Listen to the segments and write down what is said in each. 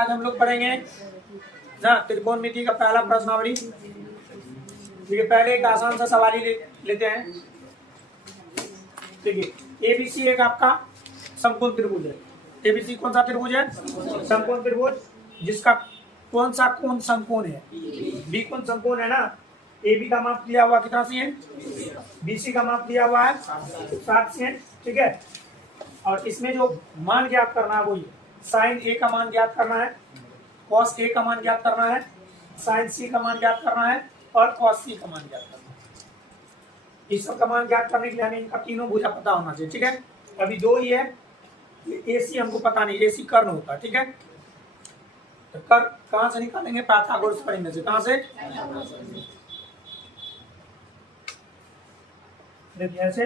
आज हम लोग पढ़ेंगे ना त्रिकोणमिति का पहला प्रश्नावली। ठीक है, पहले एक आसान सा सवाल ही लेते हैं। देखिए एबीसी एक आपका समकोण त्रिभुज है। एबीसी कौन सा त्रिभुज है? समकोण त्रिभुज, जिसका कौन सा कोण समकोण है? बी कोण समकोण है ना। एबी का माप दिया हुआ कितना सी है? बीसी का माप दिया हुआ है 7 से। ठीक है, और इसमें जो मान ज्ञात करना है वही साइन ए का मान ज्ञात करना है, कॉस ए का मान ज्ञात करना है, साइन सी का मान ज्ञात करना है और कॉस सी का मान ज्ञात करना है। इस सब का मान ज्ञात करने के लिए हमें इनका तीनों भुजा पता होना चाहिए। ठीक है, अभी दो ही है, एसी हमको पता नहीं, एसी कर्ण होता है। ठीक है, तो कर्ण कहां से निकालेंगे? पाइथागोरस परिमेय से। कहां से? ऐसे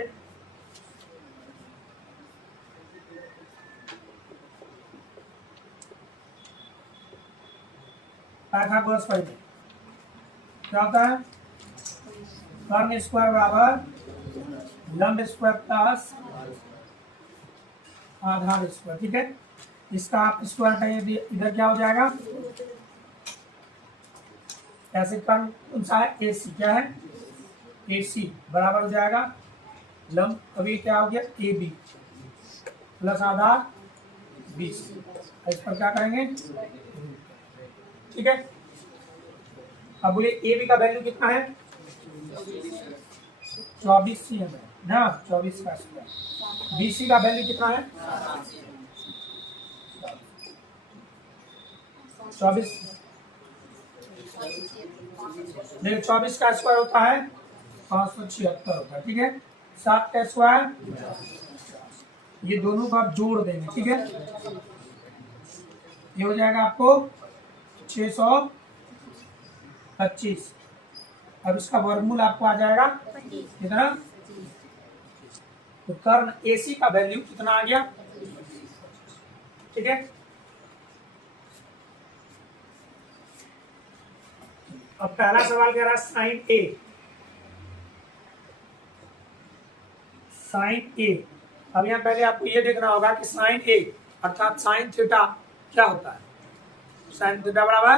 पाइथागोरस परिमेय क्या होता है? कर्ण स्क्वायर बराबर लंब स्क्वायर प्लस आधार स्क्वायर। ठीक है, इसका आप स्क्वायर करेंगे इधर क्या हो जाएगा? ऐसे कर्ण कौन सा है? एसी। क्या है? एसी बराबर हो जाएगा लंब, अभी क्या हो गया? ए बी प्लस आधार 20। इस पर क्या करेंगे? ठीक है, अब बोलिए ए बी का वैल्यू कितना है? 24 सी है ना, 24 का स्क्वायर। बीसी का वैल्यू कितना है? 24। 24 का स्क्वायर होता है 576 होता है। ठीक है, 7 का स्क्वायर, ये दोनों को आप जोड़ देंगे। ठीक है, ये हो जाएगा आपको 625। अब इसका वर्गमूल आपको आ जाएगा कितना? तो कर्ण एसी का वैल्यू कितना आ गया? ठीक है, अब पहला सवाल कह रहा है साइन ए। साइन ए, अब यहाँ पहले आपको ये देखना होगा कि साइन ए अर्थात साइन थीटा क्या होता है? साइन थीटा बराबर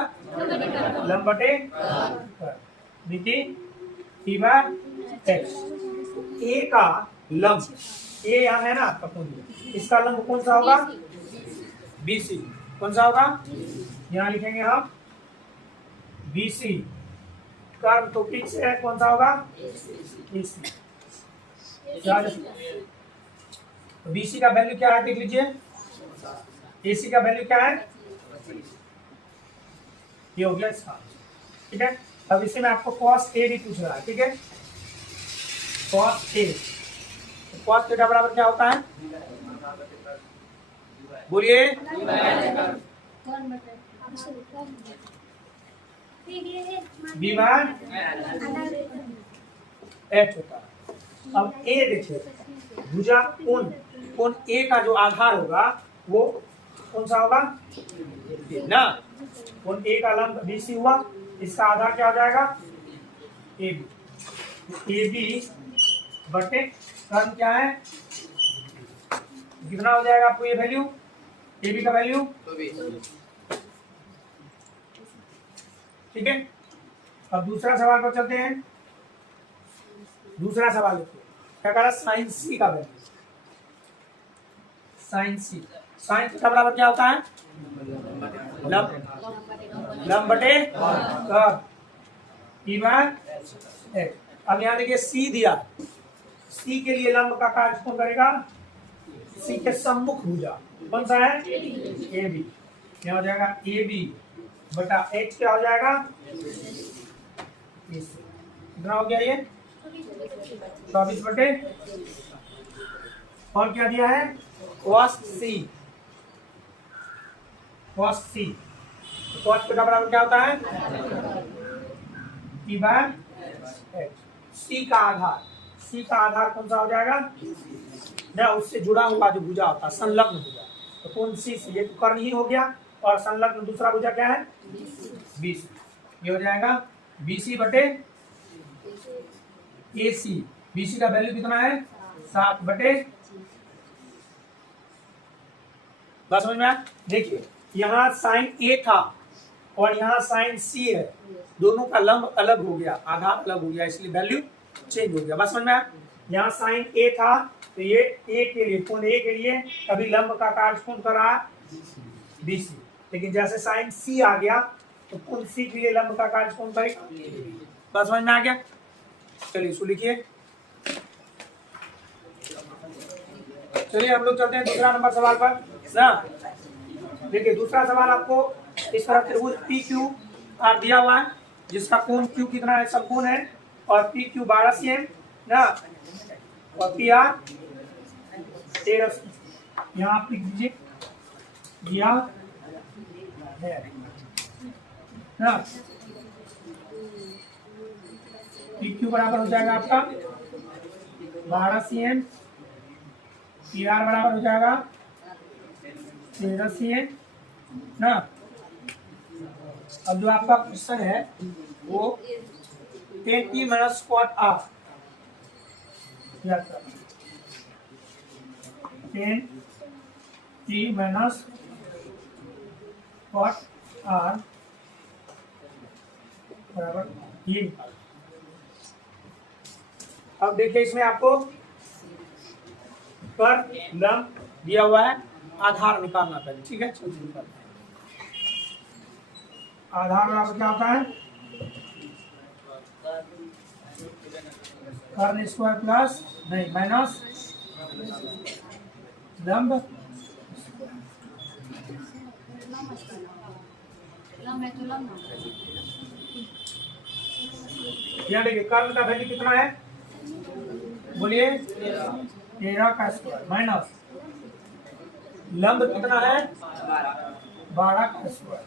लंब बटे एक्स। ए का लंब, ए यहाँ है ना आपका पूंजी, इसका लंब कौन सा होगा? बीसी। कौन सा होगा? यहाँ लिखेंगे हम बीसी। कर्व तो ठीक से है, कौन सा होगा? बीसी। बीसी का वैल्यू क्या है देख लीजिए। एसी का वैल्यू क्या है? ये हो गया इसका। ठीक है, अब इसी में आपको कॉस ए भी पूछ रहा है। ठीक है, कॉस ए, तो कॉस थीटा बराबर क्या होता है? बोलिए। बी बार एच होता है। अब ए देखिए, भुजा कोण ए का जो आधार होगा वो कौन सा होगा ना? कोण ए का लंब बीसी हुआ, इसका आधार क्या हो जाएगा? ए बी बटे कर्ण क्या है? कितना हो जाएगा आपको ये वैल्यू? ए बी का वैल्यू। ठीक है, अब दूसरा सवाल पर चलते हैं। दूसरा सवाल देखिए क्या कह रहा है? साइन सी का वैल्यू। साइन सी, साइन थीटा बराबर क्या होता है? लंब बटे एक्स। अब यहाँ देखिए सी दिया, सी के लिए लंब का कार्य कौन करेगा? सी के सम्मुख भुजा कौन सा है? A B. क्या हो जाएगा? ए बी बटा एक्स क्या हो जाएगा? कितना हो गया ये? 24 बटे, और क्या दिया है? cos c। cos c, cos theta बराबर क्या होता है? p bye x। c का आधार, c का आधार कौन सा हो जाएगा ना? उससे जुड़ा हुआ जो भुजा होता है संलग्न भुजा, तो कौन सी? ये तो कर्ण ही हो गया, और संलग्न दूसरा भुजा क्या है? बीसी। ये हो जाएगा बीसी बटे एसी। बीसी का वैल्यू कितना है? 7 बटे। बात समझ में आया? देखिए यहाँ साइन ए था और यहाँ साइन सी है, दोनों का लंब अलग हो गया, आधार अलग हो गया, इसलिए वैल्यू चेंज हो गया। बस समझ में आया? यहाँ साइन ए था तो ये ए के लिए, कोण ए के लिए अभी लंब का कार्य कौन कर रहा है? बीसी। लेकिन जैसे साइन सी आ गया तो कोण सी के लिए लंब का कार्य कौन करेगा? बस समझ में आ गया? चलिए इसको लिखिए। चलिए हम लोग चलते हैं दूसरा नंबर सवाल पर ना। देखिए दूसरा सवाल आपको इस तरह त्रिभुज पी क्यू आर दिया हुआ है, जिसका कोण क्यू कितना है? समकोण है, और पी क्यू 12 cm ना, और पी आर 13 cm। यहाँ आप लिख दीजिए दिया है ना। पी क्यू बराबर हो जाएगा आपका 12 cm, पी आर बराबर हो जाएगा 13 cm ना। अब जो आपका क्वेश्चन है वो 10t minus cot r, 10t minus cot r बराबर ये। अब देखिए इसमें आपको पर लंब दिया हुआ है, आधार निकालना पहले, ठीक है? चलिए निकालते हैं। आधार बराबर क्या होता है? कर्ण स्क्वायर प्लस नहीं माइनस लंब। यहाँ देखिए कर्ण का वैल्यू कितना है? बोलिए 13 का स्क्वायर माइनस लंब कितना है? 12 का स्क्वायर।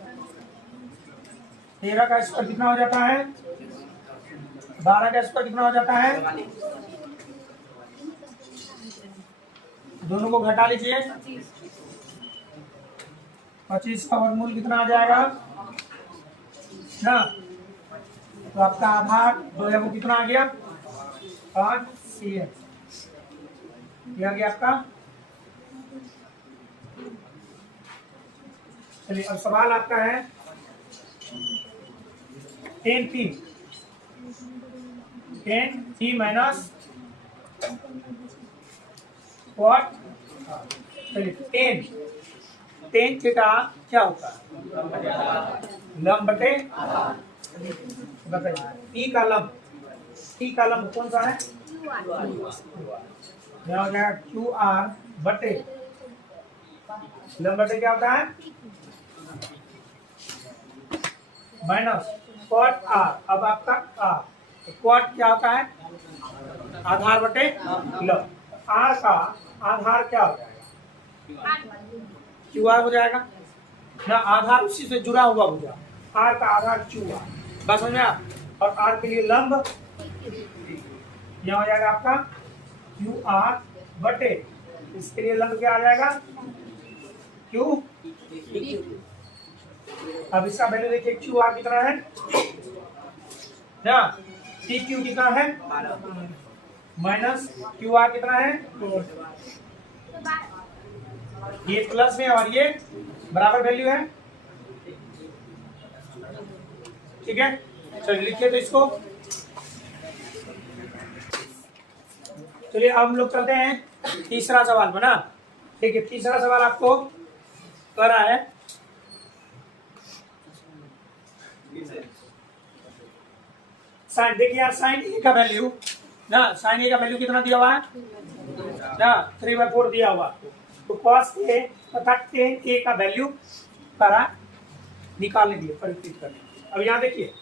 13 का स्क्वायर कितना हो जाता है? 12 का स्क्वायर कितना हो जाता है? दोनों को घटा लीजिए, 25 का वर्गमूल कितना आ जाएगा ना। तो आपका आधार जो है वो कितना आ गया? 5 cm। यह गया आपका। चलिए अब सवाल आपका है 10t माइनस cot। चलिए 10 थीटा क्या होता है? लंब बटे, बताइए टी का लंब कौन सा है? क्या हो जाएगा? क्यू आर बटे लंब बटे क्या होता है? Minus cot R. अब आपका आर, तो cot क्या होता है? आधार बटे लंब। आर का आधार क्या हो जाएगा? क्यू आर हो जाएगा ना। आधार उसी से जुड़ा हुआ हो जाएगा, आर का आधार क्यू आर। बस समझ में आया? और आर के लिए लंब यहाँ हो जाएगा आपका क्यू आर बटे, इसके लिए लंब क्या आ जाएगा? क्यू। अब इसका वैल्यू देखिए, क्यू आर कितना है ना, टी क्यू कितना है? माइनस क्यू आर कितना है? ये प्लस में और ये बराबर वैल्यू है, ठीक है? चलिए लिखिए तो इसको। चलिए अब हम लोग चलते हैं तीसरा सवाल बना। ठीक है, तीसरा सवाल आपको कर रहा है साइन। देखिए यार साइन ए का वैल्यू ना, साइन ए का वैल्यू कितना दिया हुआ है ना? 3/4 दिया हुआ। तो कॉस ए तथा टेन ए का वैल्यू करा निकालने के लिए परिवर्तित करने। अब यहाँ देखिए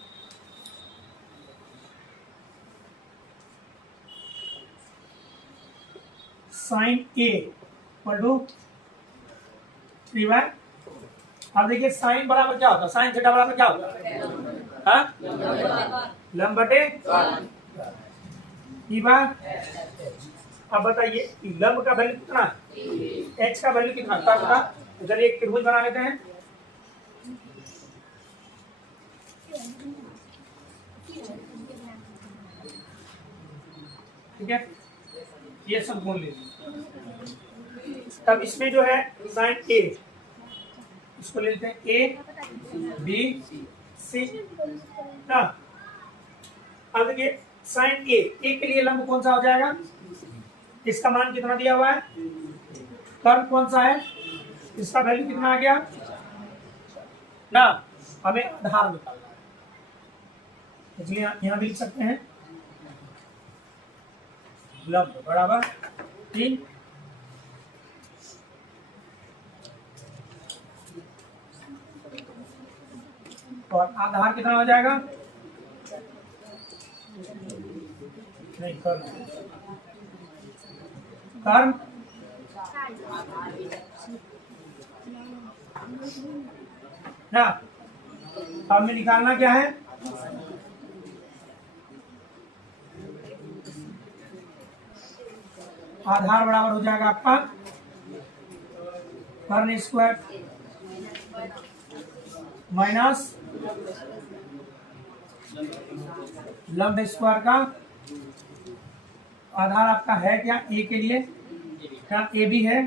साइन ए पढ़ो 3/। अब देखिए साइन बराबर क्या होता है? साइन थीटा बराबर क्या होता है? हाँ, लंब बटे ई बार। अब बताइए लंब का वैल्यू कितना है? एच का वैल्यू कितना था? तो चलिए एक त्रिभुज बना लेते हैं। ठीक है, ये समकोण ले लीजिए। तब इसमें जो है साइन ए इसको ले लेते हैं ए बी सी ना। अब देखिए साइन ए के लिए लंब कौन सा हो जाएगा, इसका मान कितना दिया हुआ है, कर्व कौन सा है, इसका वैल्यू कितना आ गया ना, हमें आधार निकालना है, इसलिए यहां भी लिख सकते हैं लंब बराबर 3 और आधार कितना हो जाएगा, नहीं कर्व ना। अब में निकालना क्या है, आधार बराबर हो जाएगा आपका कर्न स्क्वायर माइनस लंब स्क्वायर का आधार आपका है क्या, ए के लिए क्या ए बी है,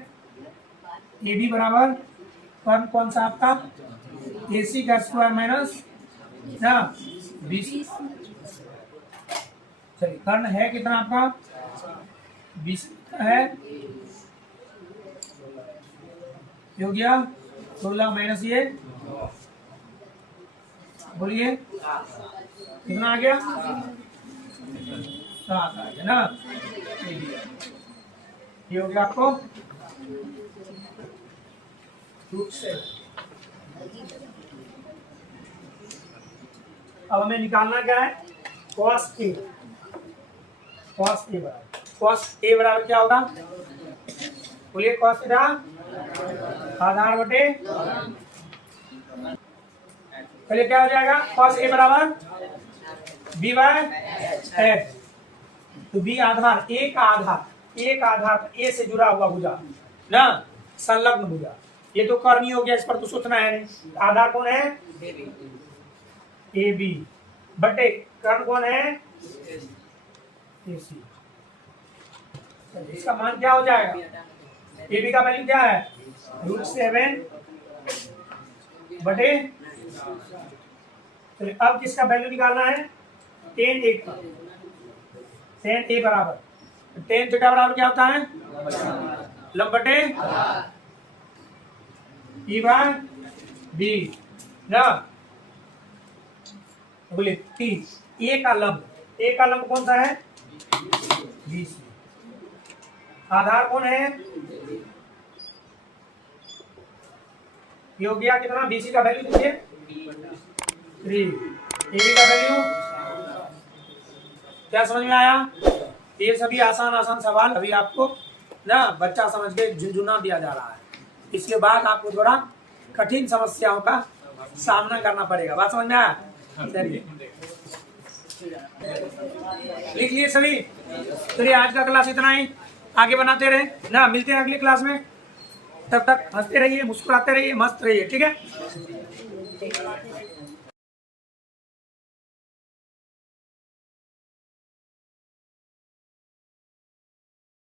ए बी बराबर कर्न कौन सा आपका ए सी का स्क्वायर माइनस ना बी सी। चलिए कर्न है कितना आपका 20 है, हो गया 16 माइनस ये बोलिए कितना आ गया 7 आ गया ना, ये हो गया आपको √7। अब हमें निकालना क्या है cos A बराबर क्या होगा, बोलिए cos थीटा आधार बटे, चलिए क्या हो जाएगा cos A बराबर b/f, तो b आधार A का आधार A से जुड़ा हुआ भुजा ना, संलग्न भुजा, ये तो कर्मी हो गया, इस पर तो सोचना है नहीं। आधार कौन है ए बी बटे कर्ण कौन है ए सी, इसका मान क्या हो जाएगा, ए बी का वैल्यू क्या है √7 बटे, चलिए अब किसका वैल्यू निकालना है tan A का, tan A बराबर tan थीटा बराबर क्या होता है लंब बटे e/b ना, बोलिए 30 ए का लंब कौन सा है 20, आधार कौन है ये हो गया कितना, BC का वैल्यू दीजिए 3, AB का वैल्यू क्या समझ में आया, ये सभी आसान सवाल अभी आपको ना बच्चा समझ के झुंझुना दिया जा रहा है, इसके बाद आपको थोड़ा कठिन समस्याओं का सामना करना पड़ेगा, बात समझ में आया, चलिए लिख लिए सभी। चलिए आज का क्लास इतना ही, आगे बनाते रहे ना, मिलते हैं अगली क्लास में, तब तक हंसते रहिए, मुस्कुराते रहिए, मस्त रहिए, ठीक है।